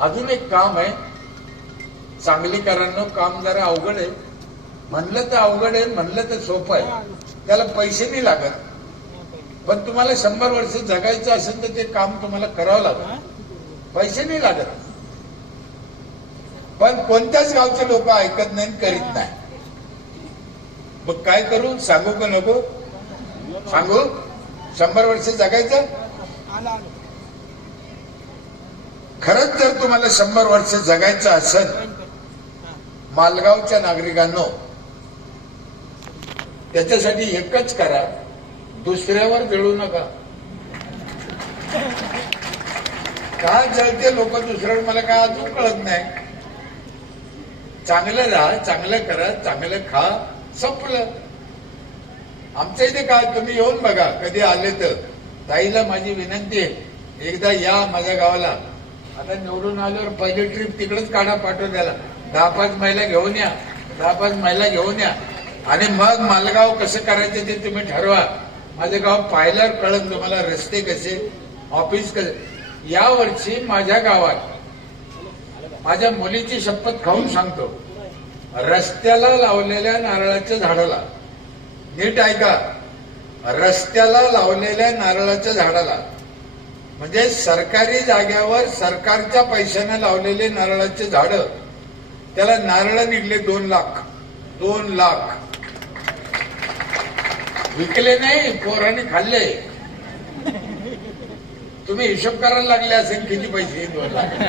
अजून एक काम आहे, सांगलीकरांनो, काम जरा अवघड आहे. म्हणलं तर अवघड आहे, म्हणलं तर सोपं आहे. त्याला पैसे नाही लागत, पण तुम्हाला 100 वर्ष जगायचं असेल तर ते काम तुम्हाला करावं लागेल. पैसे नाही लागत, पण कोणत्याच गावचे लोक ऐकत नाही, करीत नाही. मग काय करू, सांगू का नको सांगू? 100 वर्ष जगायचं. खरंच जर तुम्हाला 100 वर्ष जगायचं असेल, मालगावच्या नागरिकांनो, त्याच्यासाठी एकच करा, दुसऱ्यावर जळू नका. का जळते लोक दुसऱ्यावर, मला काय अजून कळत नाही. चांगलं राहा, चांगलं करा, चांगलं खा, संपलं. आमच्या इथे काय, तुम्ही येऊन बघा, कधी आले तर. ताईला माझी विनंती आहे, एकदा या माझ्या गावाला. आता निवडून आल्यावर पहिली ट्रिप तिकडेच काढा, पाठवून द्यायला. 10-5 महिला घेऊन या, 10-5 महिला घेऊन या, आणि मग मालगाव कसं करायचं ते तुम्ही ठरवा. माझं गाव पाहिल्यावर कळत तुम्हाला, रस्ते कसे, ऑफिस कसे. यावर्षी माझ्या गावात माझ्या मुलीची शपथ खाऊन सांगतो, रस्त्याला लावलेल्या नारळाच्या झाडाला, नीट ऐका, रस्त्याला लावलेल्या नारळाच्या झाडाला, म्हणजे सरकारी जाग्यावर सरकारच्या पैशाने लावलेले नारळाचे झाड, त्याला नारळ निघले 2 लाख. 2 लाख विकले नाही, पोरांनी खाल्ले. तुम्ही हिशोब करायला लागले असेल किती पैसे. 2 लाख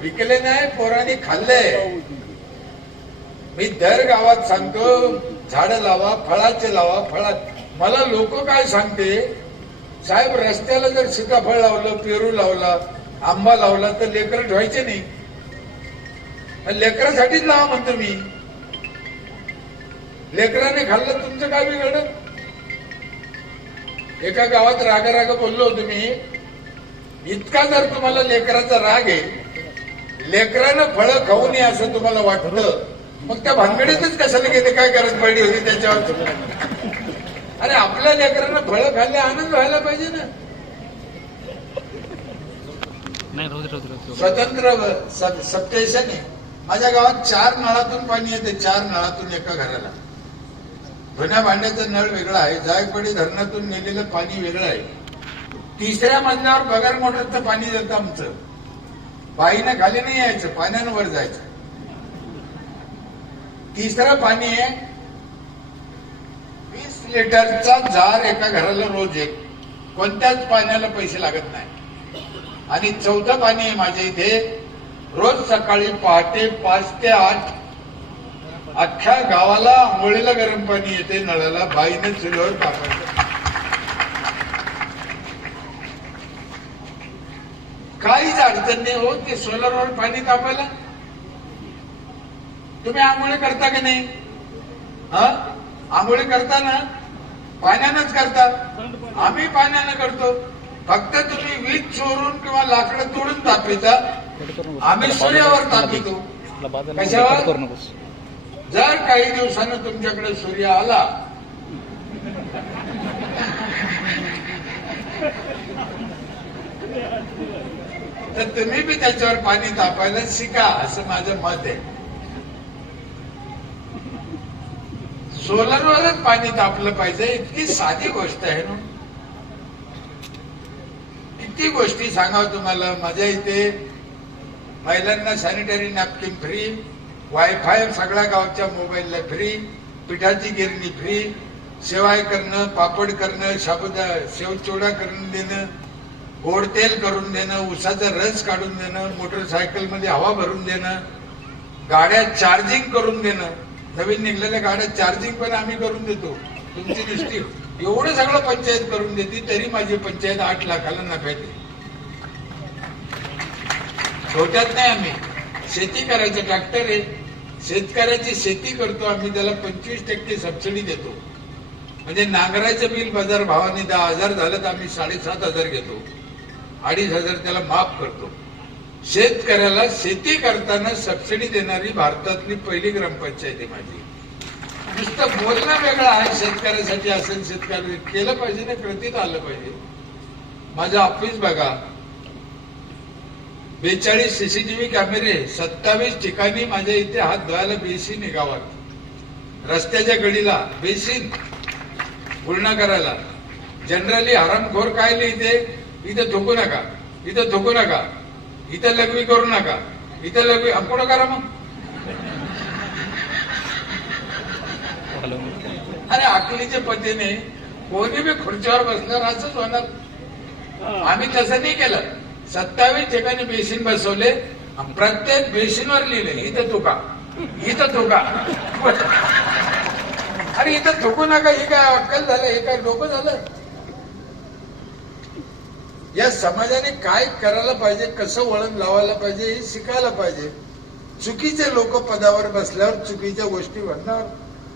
विकले नाही, पोरांनी खाल्ले. मी दर गावात सांगतो, झाडं लावा, फळाचे लावा. मला लोक काय सांगते, साहेब रस्त्याला जर सीताफळ लावलं, पेरू लावला, आंबा लावला तर लेकरं ठेवायचे नाही. लेकरासाठीच लावा म्हणतो मी. लेकराने खाल्लं, तुमचं काय बिघडलं? एका गावात राग बोललो होतो मी, इतका जर तुम्हाला लेकराचा राग आहे, लेकरानं फळं खाऊ नये असं तुम्हाला वाटतं, मग त्या भानगडीतच कशाला गेले, काय गरज पडली होती त्याच्यावर? अरे आपल्या लेकरांना फळं खाल्ले, आनंद व्हायला पाहिजे ना. स्वतंत्र सबस्टेशन आहे माझ्या गावात. 4 नळातून पाणी येते, 4 नळातून एका घराला. धुण्या भांड्याचा नळ वेगळा आहे, जायकवाडी धरणातून नेलेलं पाणी वेगळं आहे. 3ऱ्या मजल्यावर पगार मोटरचं पाणी जातं आमचं. बाईनं खाली नाही यायचं, पाण्यानं वर जायचं. 3रं पाणी आहे, 20 लिटरचा जार एका घराला रोज एक. कोणत्याच पाण्याला पैसे लागत नाही. आणि 4थं पाणी आहे माझ्या इथे, रोज सकाळी पहाटे 5 ते 8 अख्ख्या गावाला आंघोळीला गरम पाणी येते नळाला, बाईने चुलीवर तापायचं. काहीच अडचण नाही हो ते सोलरवर पाणी तापायला. तुम्ही आंघोळी करता की नाही? आंघोळी करता ना, पाण्यानंच करता. आम्ही पाण्यानं करतो. फक्त तुम्ही वीज चोरून किंवा लाकडं तोडून तापिता, आम्ही सूर्यावर तापितो. कशावर? जर काही दिवसानं तुमच्याकडे सूर्य आला तर तुम्ही बी त्याच्यावर पाणी तापायला शिका, असं माझं मत आहे. सोलरवरच पाणी तापलं पाहिजे, इतकी साधी गोष्ट आहे ना. किती गोष्टी सांगावं तुम्हाला. माझ्या इथे महिलांना सॅनिटरी नॅपकिन फ्री, वायफाय सगळ्या गावच्या मोबाईलला फ्री, पिठाची गिरणी फ्री, शेवाय करणं, पापड करणं, शेवचोडा करून देणं, गोड तेल करून देणं, उसाचा रस काढून देणं, मोटरसायकल मध्ये हवा भरून देणं, गाड्या चार्जिंग करून देणं. नवीन निघलेल्या गाड्या चार्जिंग पण आम्ही करून देतो. तुमची दृष्टी एवढं सगळं पंचायत करून देते, तरी माझी पंचायत 8 लाखाला नफ्यात आहे. छोट्यात नाही. आम्ही शेती करायचं ट्रॅक्टर आहे, शेतकऱ्याची शेती करतो आम्ही, त्याला 25% सबसिडी देतो. म्हणजे नांगराचं बिल बाजार भावाने 10,000 झालं तर आम्ही 7,500 घेतो. 2,500 त्याला माफ करतो. शेतकऱ्याला शेती करताना सबसिडी देणारी भारतातली पहिली ग्रामपंचायत आहे माझी. नुसतं बोलणं वेगळं आहे. शेतकऱ्यासाठी असेल, शेतकऱ्याने केलं पाहिजे ना, कृतीत आलं पाहिजे. माझं ऑफिस बघा, 42 सीसीटीव्ही कॅमेरे 27 ठिकाणी माझ्या इथे हात धुवायला बेसिन आहे गावात, रस्त्याच्या कडीला बेसिन गुळणा करायला. जनरली हरामखोर काय नाही इथे थुकू नका, इथं थुकू नका, इथं लघवी करू नका, इथं लघवी आपण करा मग. आणि अकलीच्या पद्धतीने कोणी बी खुर्चीवर बसल्यावर असंच होणार. आम्ही तसं नाही केलं. 27 ठिकाणी बेसिन बसवले, प्रत्येक बेसिनवर लिहिले इथं थुका, इथं थुका. अरे इथं थुकू नका, हे काय अक्कल झालं, हे काय डोकं झालं. या समाजाने काय करायला पाहिजे, कसं वळण लावायला पाहिजे हे शिकायला पाहिजे. चुकीचे लोक पदावर बसल्यावर चुकीच्या गोष्टी घडणार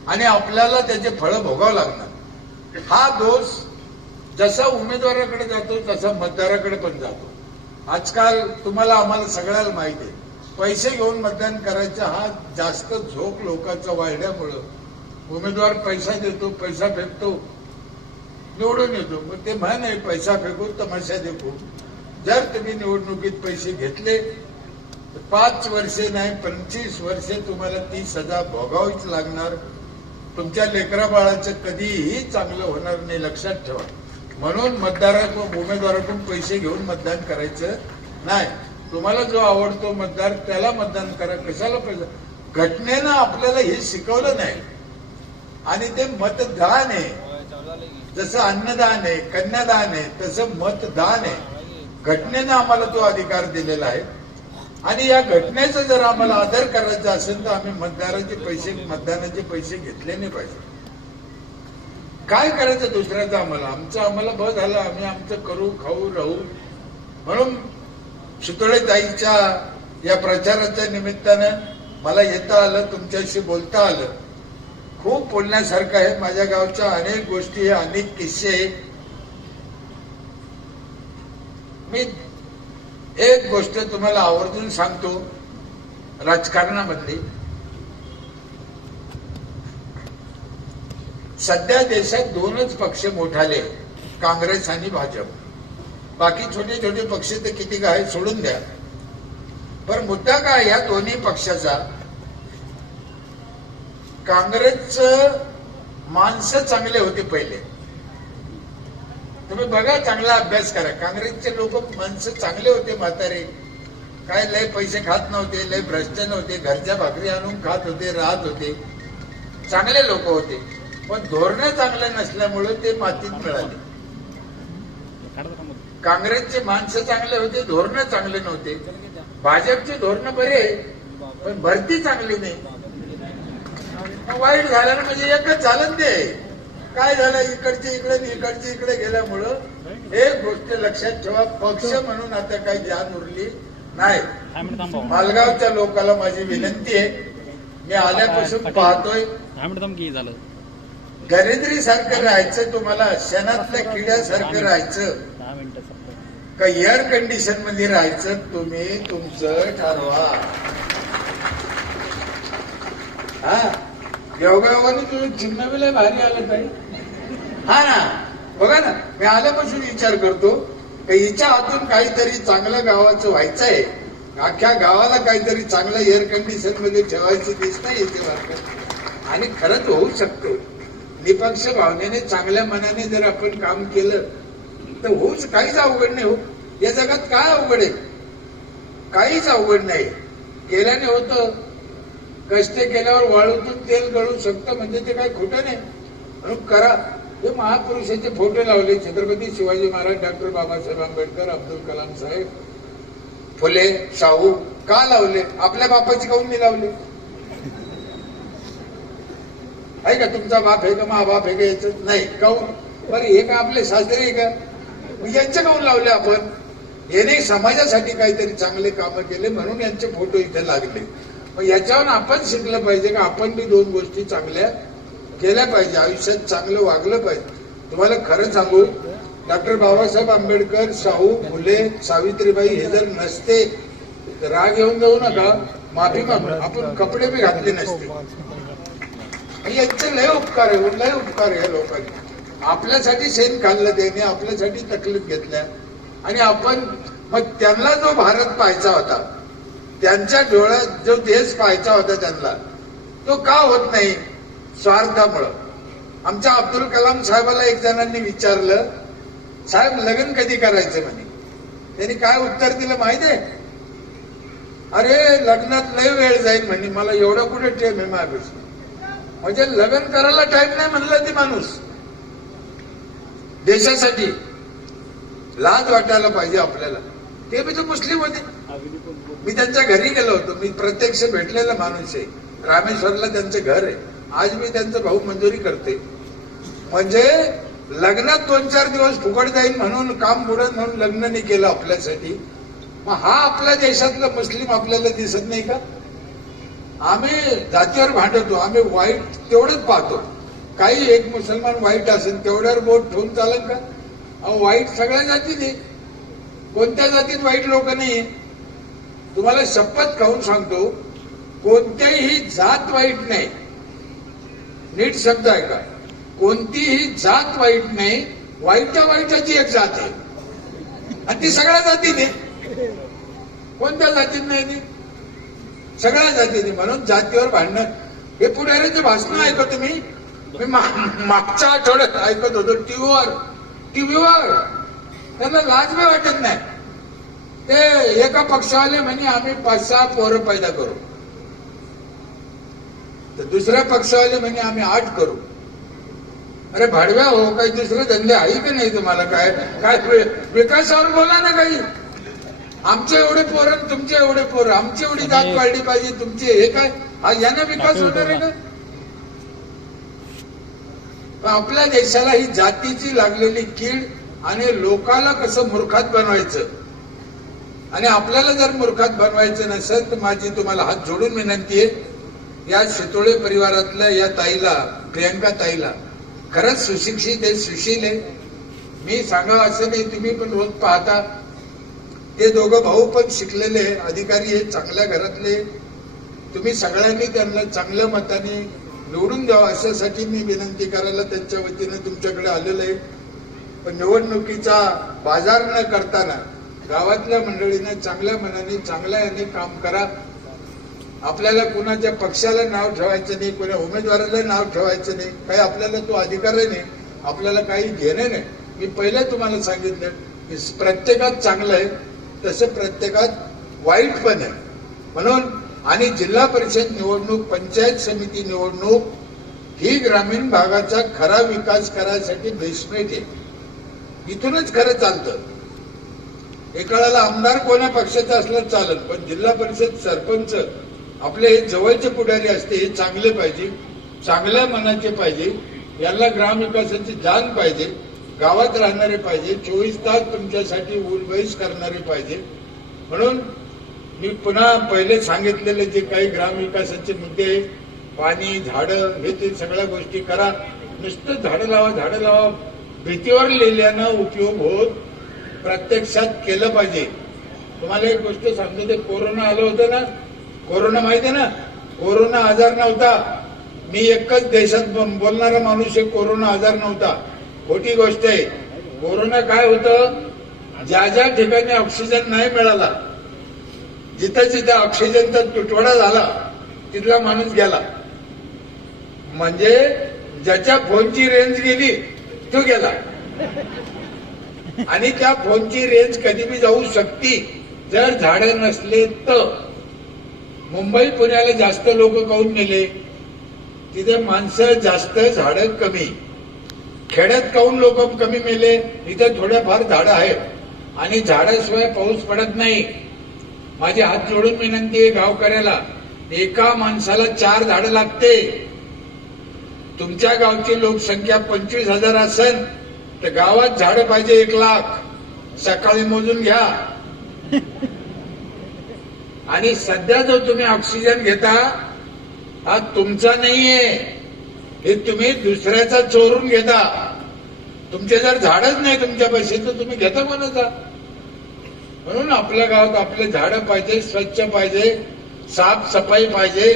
आणि आपल्याला त्याचे फळं भोगावं लागणार. हा दोष जसा उमेदवाराकडे जातो तसा मतदाराकडे पण जातो. आजकाल तुम्हाला आम्हाला सगळ्याला माहिती आहे, पैसे घेऊन मतदान करायचा हा जास्त झोक लोकांचा वाढल्यामुळं उमेदवार पैसा देतो, पैसा फेकतो, निवडून येतो. मग ते म्हण आहे, पैसा फेकू तमाशा देखू. जर तुम्ही निवडणुकीत पैसे घेतले तर 5 वर्षे नाही 25 वर्षे तुम्हाला 30,000 भोगावीच लागणार. तुमच्या लेकरा बाळाचं कधीही चांगलं होणार नाही, लक्षात ठेवा. म्हणून मतदाराकडून उमेदवाराकडून पैसे घेऊन मतदान करायचं नाही. तुम्हाला जो आवडतो मतदार त्याला मतदान करा. कशाला पैसा? घटनेनं आपल्याला हे शिकवलं नाही. आणि ते मतदान आहे, जसं अन्नदान आहे, कन्यादान आहे, तसं मतदान आहे. घटनेनं आम्हाला तो अधिकार दिलेला आहे आणि या घटनेचा जर आम्हाला आदर करायचा असेल तर आम्ही मतदाराचे पैसे, मतदानाचे पैसे घेतले नाही पाहिजे. काय करायचं दुसऱ्याचं आम्हाला, आम्हाला बस झालं, आम्ही आमचं करू, खाऊ, राहू. म्हणून सुतळेताईच्या या प्रचाराच्या निमित्तानं मला येता आलं, तुमच्याशी बोलता आलं. खूप बोलण्यासारखं आहे. माझ्या गावच्या अनेक गोष्टी, अनेक किस्से. मी एक गोष्ट तुम्हाला आवर्जून सांगतो राजकारणामधली. सध्या देशात 2च पक्ष मोठाले, काँग्रेस आणि भाजप. बाकी छोटे छोटे पक्ष तर किती काय सोडून द्या. पण मुद्दा काय, या दोन्ही पक्षाचा, काँग्रेसचं माणसं चांगले होते पहिले. तुम्ही बघा, चांगला अभ्यास करा. काँग्रेसचे लोक माणसं चांगले होते, म्हातारे, काय लय पैसे खात नव्हते, लय भ्रष्ट नव्हते, घरच्या भाकरी आणून खात होते, राहत होते, चांगले लोक होते. पण धोरणं चांगले नसल्यामुळे ते मातीत मिळाले. काँग्रेसचे माणसं चांगले होते, धोरणं चांगले नव्हते. भाजपचे धोरणं बरे पण भरती चांगली नाही. वाईट झालं ना, म्हणजे एकच झालं ते. काय झालं, इकडचे इकडे इकडचे इकडे गेल्यामुळं एक गोष्ट लक्षात ठेवा, पक्ष म्हणून आता काही जान उरली नाही. मालगावच्या लोकांना माझी विनंती आहे, मी आल्यापासून पाहतोय गरिद्री सारखं राहायचं, तुम्हाला शेणातल्या किड्यासारखं राहायचं का एअर कंडिशन मध्ये राहायचं, तुम्ही तुमचं ठरवा. हा योगायोगाने तुम्ही चिन्हविलय भारी आलं काही. हा ना, बघा ना, मी आल्यापासून विचार करतो की हिच्या हातून काहीतरी चांगलं गावाचं व्हायचंय. अख्ख्या गावाला काहीतरी चांगलं एअर कंडिशन मध्ये ठेवायची दिसत येते वाटत. आणि खरंच होऊ शकतो. निपक्ष भावनेने, चांगल्या मनाने जर आपण काम केलं तर होऊच, काहीच अवघड नाही. हो, या जगात काय अवघड आहे? काहीच अवघड नाही. केल्याने होतं. कष्ट केल्यावर वाळूतून तेल गळू शकतं, म्हणजे ते काही खोटं नाही. म्हणून करा. हे महापुरुषाचे फोटो लावले, छत्रपती शिवाजी महाराज, डॉक्टर बाबासाहेब आंबेडकर, अब्दुल कलाम साहेब, फुले, शाहू. का लावले? आपल्या बापाची काऊन नाही लावले? आहे का तुमचा बाप आहे का, मा बाप आहे का? याच नाही काऊन? बरं, हे का आपले सासरे आहे का? यांचे काऊन लावले आपण? याने समाजासाठी काहीतरी चांगले कामं केले म्हणून यांचे फोटो इथे लागले. मग याच्यावर आपण शिकलं पाहिजे का आपण बी 2 गोष्टी चांगल्या केल्या पाहिजे, आयुष्यात चांगलं वागलं पाहिजे. तुम्हाला खरं सांगू, डॉक्टर बाबासाहेब आंबेडकर, शाहू, फुले, सावित्रीबाई हे जर नसते, राग येऊन जाऊ नका, माफी मागू, आपण कपडे बी घातले नसते. यांचे लय उपकार आहे, लय उपकार आहे लोकांनी. आपल्यासाठी शेण खाल्लं त्याने, आपल्यासाठी तकलीफ घेतल्या आणि आपण मग त्यांना जो भारत पाहायचा होता, त्यांच्या डोळ्यात जो देश पाहायचा होता त्यांना, तो का होत नाही? स्वार्थामुळं. आमच्या अब्दुल कलाम साहेबाला एक जणांनी विचारलं, साहेब लग्न कधी करायचं म्हणे. त्यांनी काय उत्तर दिलं माहितीये? अरे लग्नात लय वेळ जाईल म्हणे, मला एवढा कुठे टाइम आहे माझ्यापेक्षा. म्हणजे लग्न करायला टाइम नाही म्हणलं ते माणूस. देशासाठी लाज वाटायला पाहिजे आपल्याला. ते बी तर मुस्लिम होते. मी त्यांच्या घरी गेलो होतो, मी प्रत्यक्ष भेटलेला माणूस आहे. रामेश्वरला त्यांचं घर आहे. आज मी त्यांचं भाऊ मंजुरी करते. म्हणजे लग्नात 2-4 दिवस फुकट जाईल म्हणून, काम बुडत म्हणून लग्न नाही केलं आपल्यासाठी. मग हा आपल्या देशातला मुस्लिम आपल्याला दिसत नाही का? आम्ही जातीवर भांडतो, आम्ही वाईट तेवढंच पाहतो. काही एक मुसलमान वाईट असेल तेवढ्यावर बोट ठेवून चालेल का? वाईट सगळ्या जातीत आहे. कोणत्या जातीत वाईट लोक नाही? तुम्हाला शपथ खाऊन सांगतो, कोणत्याही जात वाईट नाही. नीट शब्द आहे का? कोणतीही जात वाईट नाही. वाईटच्या वाईटाची एक जात आहे आणि ती सगळ्या जातीत आहे. कोणत्या जातीत नाही ती? सगळ्या जातीने. म्हणून जातीवर भांडणं. हे पुढाऱ्यांचे भाषण ऐकतो मी मागच्या आठवड्यात ऐकत होतो टीव्हीवर. त्यांना लाज नाही वाटत नाही. ते एका पक्षावाले म्हणे आम्ही 5-6 पोरं पैदा करू, तर दुसऱ्या पक्षावाले म्हणे आम्ही 8 करू. अरे भाडव्या हो, काही दुसरे धंदे आहे की नाही तुम्हाला? काय काय विकासावर बोला ना काही. आमचे एवढे पोरं, तुमचे एवढे पोरं, आमची एवढी जात वाढली पाहिजे, तुमची हे काय? यानं विकास होणार आहे का? आपल्या देशाला ही जातीची लागलेली कीड आणि लोकाला कसं मूर्खात बनवायचं, आणि आपल्याला जर मूर्खात बनवायचं नसेल तर माझी तुम्हाला हात जोडून विनंती आहे, या शितोळे परिवारातल्या या ताईला, प्रियंका ताईला, खरंच सुशिक्षित आहे, सुशील आहे. मी सांगा असं नाही, तुम्ही पण रोज पाहता. ते दोघं भाऊ पण शिकलेले अधिकारी आहेत, चांगल्या घरातले. तुम्ही सगळ्यांनी त्यांना चांगल्या मताने निवडून द्यावं अशासाठी मी विनंती करायला त्यांच्या वतीने तुमच्याकडे आलेलो आहे. पण निवडणुकीचा बाजार न करताना गावातल्या मंडळीने चांगल्या मनाने, चांगल्या याने काम करा. आपल्याला कुणाच्या पक्षाला नाव ठेवायचं नाही, कुणा उमेदवाराला नाव ठेवायचं नाही. काही आपल्याला तो अधिकार नाही, आपल्याला काही घेणं नाही. मी पहिले तुम्हाला सांगितलं की प्रत्येकात चांगलं आहे, तसं प्रत्येकात वाईट पण आहे. म्हणून आणि जिल्हा परिषद निवडणूक, पंचायत समिती निवडणूक ही ग्रामीण भागाचा खरा विकास करायसाठी बेसमेंट आहे. इथूनच खरं चालतं. एकाळाला आमदार कोणा पक्षाचा असलं चालेल, पण जिल्हा परिषद सरपंच आपले हे जवळचे पुढारी असते, हे चांगले पाहिजे, चांगल्या मनाचे पाहिजे. यांना ग्रामविकासाची जाण पाहिजे, गावात राहणारे पाहिजे, 24 तास तुमच्यासाठी उलबैस करणारे पाहिजे. म्हणून मी पुन्हा पहिले सांगितलेले जे काही ग्रामविकासाचे मुद्दे, पाणी, झाडं, हे ते सगळ्या गोष्टी करा. नुसतं झाडं लावा भीतीवर लिहिल्यानं उपयोग होत, प्रत्यक्षात केलं पाहिजे. तुम्हाला एक गोष्ट सांगतो, ते कोरोना आलं होतं ना, कोरोना माहिती आहे ना, कोरोना आजार नव्हता. मी एकच देशात बोलणारा माणूस आहे, कोरोना आजार नव्हता. खोटी गोष्ट आहे. कोरोना काय होतं, ज्या ज्या ठिकाणी ऑक्सिजन नाही मिळाला, जिथं जिथं ऑक्सिजनचा तुटवडा झाला, तिथला माणूस गेला. म्हणजे ज्याच्या फोनची रेंज गेली तो गेला. आणि त्या फोनची रेंज कधी बी जाऊ शकते जर झाडं नसले तर. मुंबई पुण्याला जास्त लोक काहून नेले? तिथे माणसं जास्त, झाडं कमी. खेड्यात काहून लोक कमी मेले? इथे थोड्याफार झाडं आहेत आणि झाडाशिवाय पाऊस पडत नाही. माझी हात जोडून विनंती आहे गावकऱ्याला, एका माणसाला 4 झाडं लागते. तुमच्या गावची लोकसंख्या 25,000 असेल तर गावात झाडं पाहिजे 1 लाख. सकाळी मोजून घ्या. आणि सध्या जो तुम्ही ऑक्सिजन घेता हा तुमचा नाहीये, हे तुम्ही दुसऱ्याचा चोरून घेता. तुमचे जर झाडच नाही तुमच्यापाशी तर तुम्ही घेता कोणाचा? म्हणून आपल्या गावात आपले झाडं पाहिजे, स्वच्छ पाहिजे, साफसफाई पाहिजे.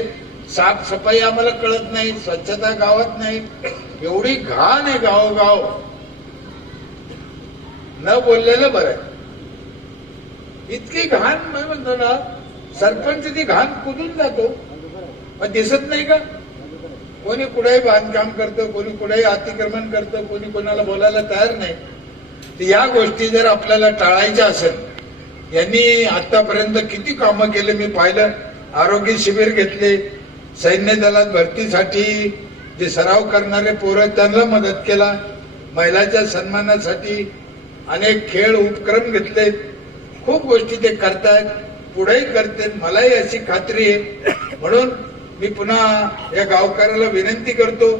साफसफाई आम्हाला कळत नाही, स्वच्छता गावात नाही. एवढी घाण आहे गावोगाव, न बोललेलं बरं. इतकी घाण मी म्हणतो ना, सरपंच ती घाण कुठून जातो मग दिसत नाही का? कोणी कुठेही बांधकाम करतं, कोणी कुठेही अतिक्रमण करतं, कोणी कोणाला बोलायला तयार नाही. तर या गोष्टी जर आपल्याला टाळायच्या असेल, यांनी आतापर्यंत किती कामं केले मी पाहिलं. आरोग्य शिबिर घेतले, सैन्य दलात भरतीसाठी जे सराव करणारे पोरं त्यांना मदत केला, महिलांच्या सन्मानासाठी अनेक खेळ उपक्रम घेतले. खूप गोष्टी ते करतायत, पुढेही करते, मलाही अशी खात्री आहे. म्हणून मी पुन्हा या गावकऱ्याला विनंती करतो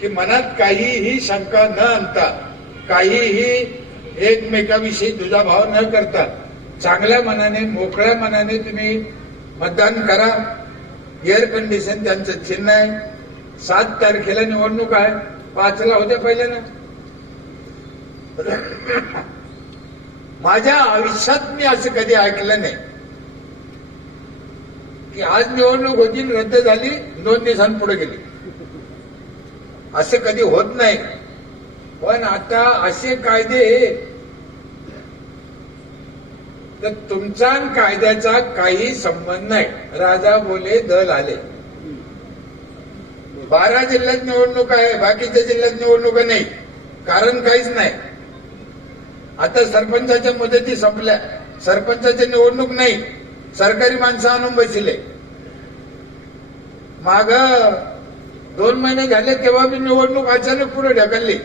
की मनात काहीही शंका न आणता, काहीही एकमेकाविषयी दुजाभाव न करता, चांगल्या मनाने, मोकळ्या मनाने तुम्ही मतदान करा. एअर कंडिशन त्यांचं चिन्ह आहे. 7 तारखेला निवडणूक आहे, 5ला होत्या पहिल्या ना. माझ्या आयुष्यात मी असं कधी ऐकलं नाही की आज निवडणूक होती, रद्द झाली, 2 दिवसांनी पुढे गेली. असं कधी होत नाही. पण आता असे कायदे, तर तुमचा आणि कायद्याचा काही संबंध नाही. राजा बोले दल आले. 12 जिल्ह्यात निवडणूक आहे, बाकीच्या जिल्ह्यात निवडणूक नाही. कारण काहीच नाही. आता सरपंचाच्या मुदती संपल्या, सरपंचाची निवडणूक नाही, सरकारी माणसं आणून बसले. माग 2 महिने झाले तेव्हा मी निवडणूक अचानक पुढे ढकलली.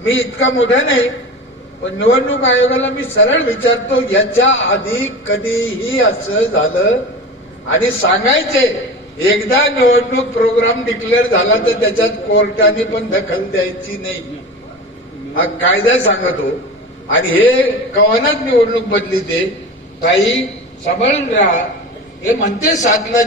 मी इतका मोठा नाही, पण निवडणूक आयोगाला मी सरळ विचारतो, याच्या आधी कधीही असं झालं? आणि सांगायचे, एकदा निवडणूक प्रोग्राम डिक्लेअर झाला तर त्याच्यात कोर्टाने पण दखल द्यायची नाही. हा कायदा सांगतो. आणि हे कवानात निवडणूक बदली ते काही सांभाळून राहा. हे म्हणते 7ला